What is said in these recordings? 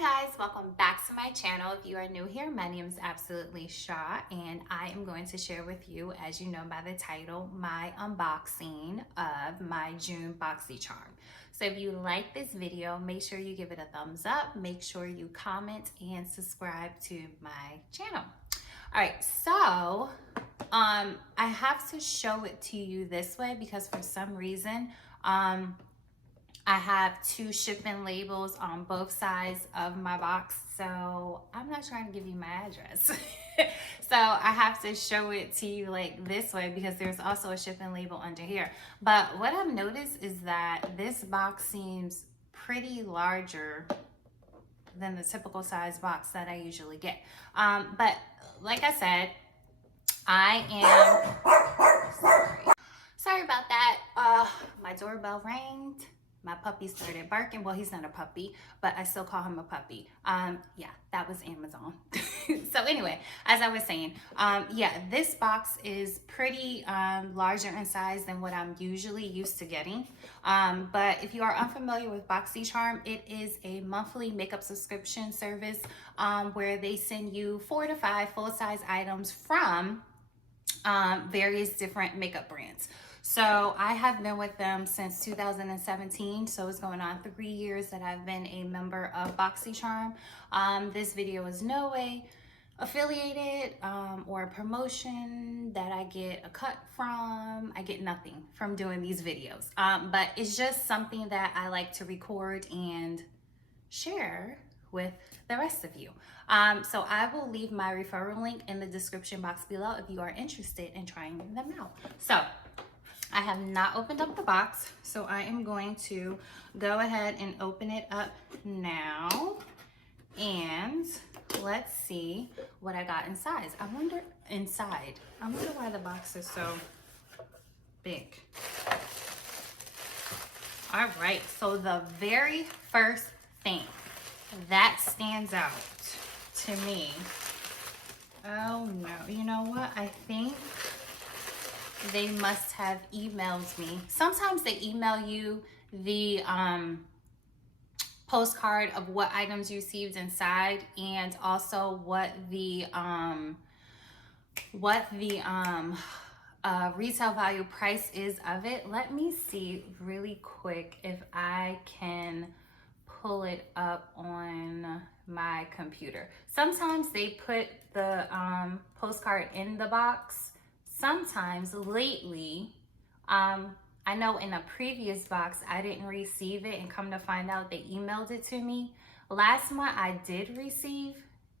guys, welcome back to my channel. If you are new here, my name is absolutely Shaw, and I am going to share with you, as you know by the title, my unboxing of my June Boxycharm. So if you like this video, make sure you give it a thumbs up, make sure you comment and subscribe to my channel. All right, so I have to show it to you this way because for some reason I have two shipping labels on both sides of my box, so I'm not trying to give you my address. So I have to show it to you like this way because there's also a shipping label under here. But what I've noticed is that this box seems pretty larger than the typical size box that I usually get. But like I said, I am sorry about that. My doorbell rang. My puppy started barking. Well, he's not a puppy, but I still call him a puppy. Yeah, that was Amazon. So anyway, as I was saying, yeah, this box is pretty larger in size than what I'm usually used to getting. But if you are unfamiliar with Boxycharm, it is a monthly makeup subscription service where they send you 4 to 5 full-size items from various different makeup brands. So I have been with them since 2017, so it's going on 3 years that I've been a member of Boxycharm. This video is no way affiliated or a promotion that I get a cut from. I get nothing from doing these videos, but it's just something that I like to record and share with the rest of you. So I will leave my referral link in the description box below if you are interested in trying them out. So I have not opened up the box, so I am going to go ahead and open it up now. And let's see what I got inside. I wonder why the box is so big. All right, so the very first thing that stands out to me, oh no, you know what? I think they must have emailed me. Sometimes they email you the postcard of what items you received inside and also what the retail value price is of it. Let me see really quick if I can pull it up on my computer. Sometimes they put the postcard in the box. Sometimes lately, I know in a previous box, I didn't receive it and come to find out they emailed it to me. Last month, I did receive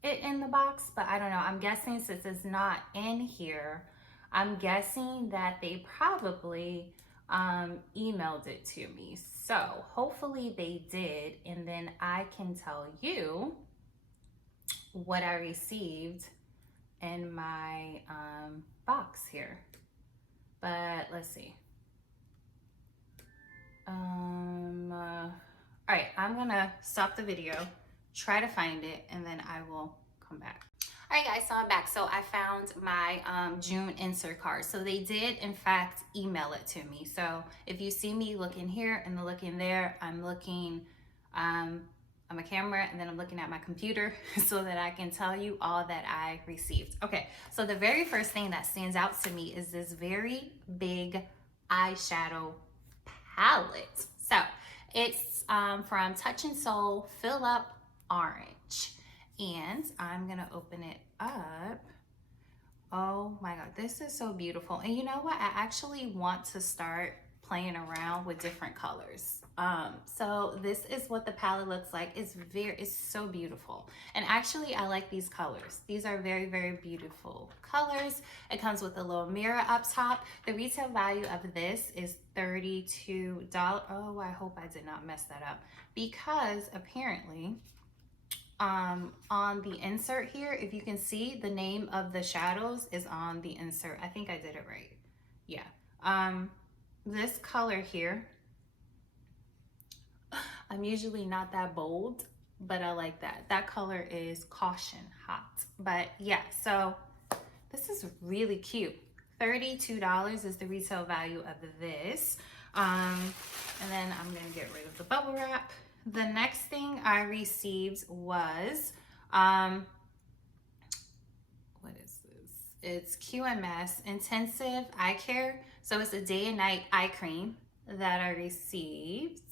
it in the box, but I don't know. I'm guessing since it's not in here, I'm guessing that they probably emailed it to me. So hopefully they did, and then I can tell you what I received in my box here. But let's see. All right, I'm gonna stop the video, try to find it, and then I will come back. All right guys, so I'm back. So I found my June insert card. So they did in fact email it to me. So if you see me looking here and looking there, I'm looking on my camera and then I'm looking at my computer so that I can tell you all that I received. Okay, so the very first thing that stands out to me is this very big eyeshadow palette. So it's from Touch and Soul Fill Up Orange. And I'm gonna open it up. Oh my God, this is so beautiful. And you know what? I actually want to start playing around with different colors. So this is what the palette looks like. It's so beautiful. And actually I like these colors. These are very, very beautiful colors. It comes with a little mirror up top. The retail value of this is $32. Oh, I hope I did not mess that up because apparently on the insert here, if you can see, the name of the shadows is on the insert. I think I did it right. Yeah. This color here, I'm usually not that bold, but I like that. That color is Caution Hot. But yeah, so this is really cute. $32 is the retail value of this. And then I'm gonna get rid of the bubble wrap the next thing I received was, what is this? It's QMS Intensive Eye Care. So it's a day and night eye cream that I received.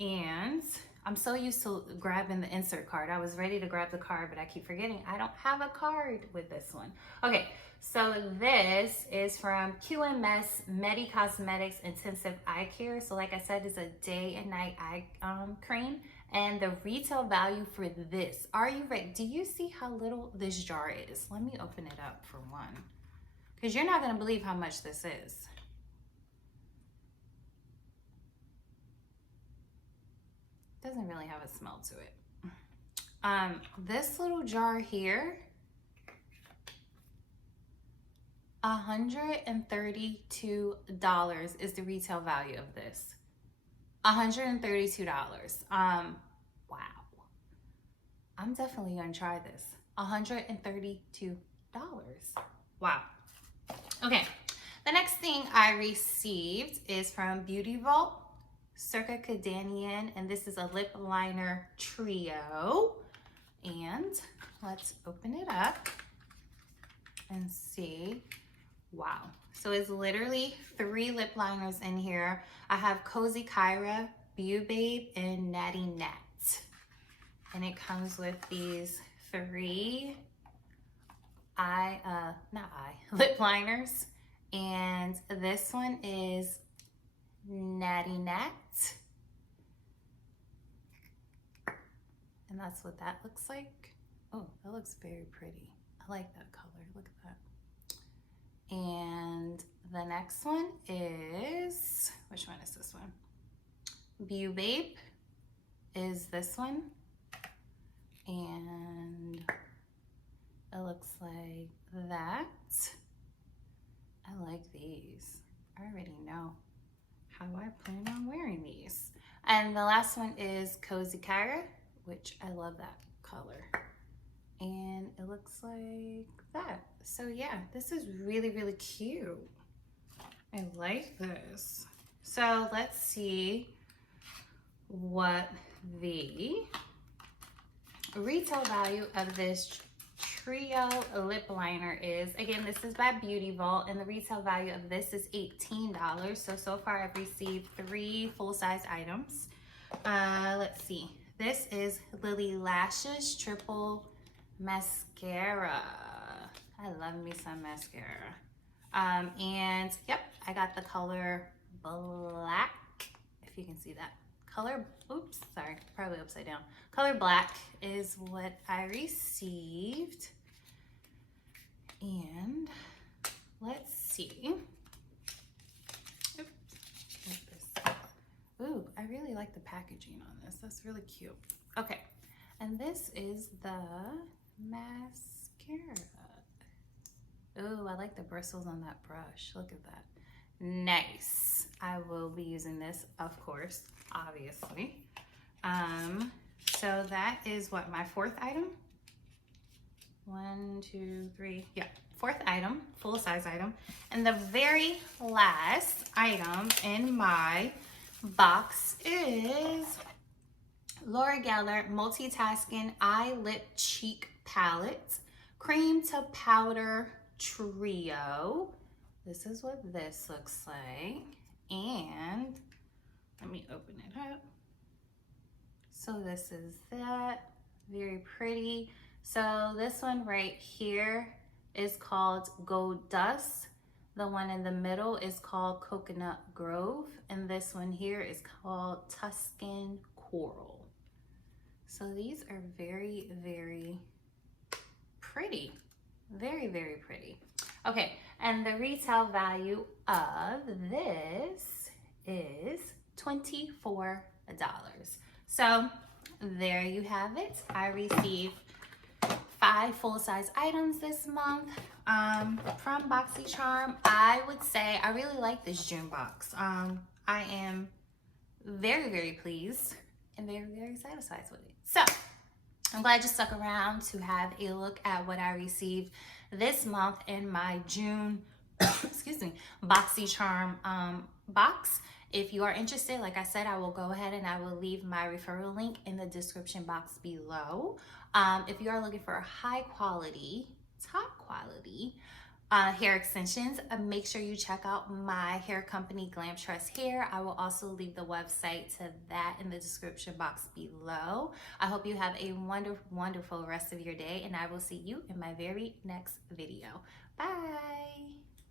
And I'm so used to grabbing the insert card. I was ready to grab the card, but I keep forgetting I don't have a card with this one. Okay, so this is from QMS Medi Cosmetics Intensive Eye Care. So like I said, it's a day and night eye cream. And the retail value for this, are you ready? Do you see how little this jar is? Let me open it up for one, because you're not gonna believe how much this is. Doesn't really have a smell to it. This little jar here, $132 is the retail value of this. $132. Wow. I'm definitely gonna try this. $132. Wow. Okay. The next thing I received is from Beauty Vault, Circa Cadanian, and this is a lip liner trio. And let's open it up and see. Wow. So it's literally 3 lip liners in here. I have Cozy Kyra, Beau Babe, and Natty Nat. And it comes with these 3 lip liners. And this one is Natty Nat. And that's what that looks like. Oh, that looks very pretty. I like that color. Look at that. And the next one is, which one is this one? Beau Babe is this one. And it looks like that. I like these. I already know how I plan on wearing these. And the last one is Cozy Kyra, which I love that color. And it looks like that. So yeah, this is really, really cute. I like this. So let's see what the retail value of this trio lip liner is. Again, this is by Beauty Vault, and the retail value of this is $18. So far I've received 3 full-size items. Let's see. This is Lily Lashes Triple Mascara. I love me some mascara. And yep, I got the color black, if you can see that. Color, oops, sorry, probably upside down. Color black is what I received. And let's see. Oops, like this. Ooh, I really like the packaging on this. That's really cute. Okay, and this is the mascara. Ooh, I like the bristles on that brush. Look at that. Nice. I will be using this, of course, obviously. So that is what, my 4th item? 1, 2, 3, yeah, 4th item, full-size item. And the very last item in my box is Laura Geller Multitasking Eye Lip Cheek Palette Cream to Powder Trio. This is what this looks like. And let me open it up. So this is that, very pretty. So this one right here is called Gold Dust. The one in the middle is called Coconut Grove. And this one here is called Tuscan Coral. So these are very, very pretty. Very, very pretty. Okay, and the retail value of this is $24. So there you have it. I received 5 full-size items this month from Boxycharm. I would say I really like this June box. I am very, very pleased and very, very satisfied with it. So I'm glad you stuck around to have a look at what I received this month in my June, excuse me, Boxycharm box. If you are interested, like I said, I will go ahead and I will leave my referral link in the description box below. If you are looking for high quality, top quality hair extensions, make sure you check out my hair company, Glam Trust Hair. I will also leave the website to that in the description box below. I hope you have a wonderful rest of your day, and I will see you in my very next video. Bye.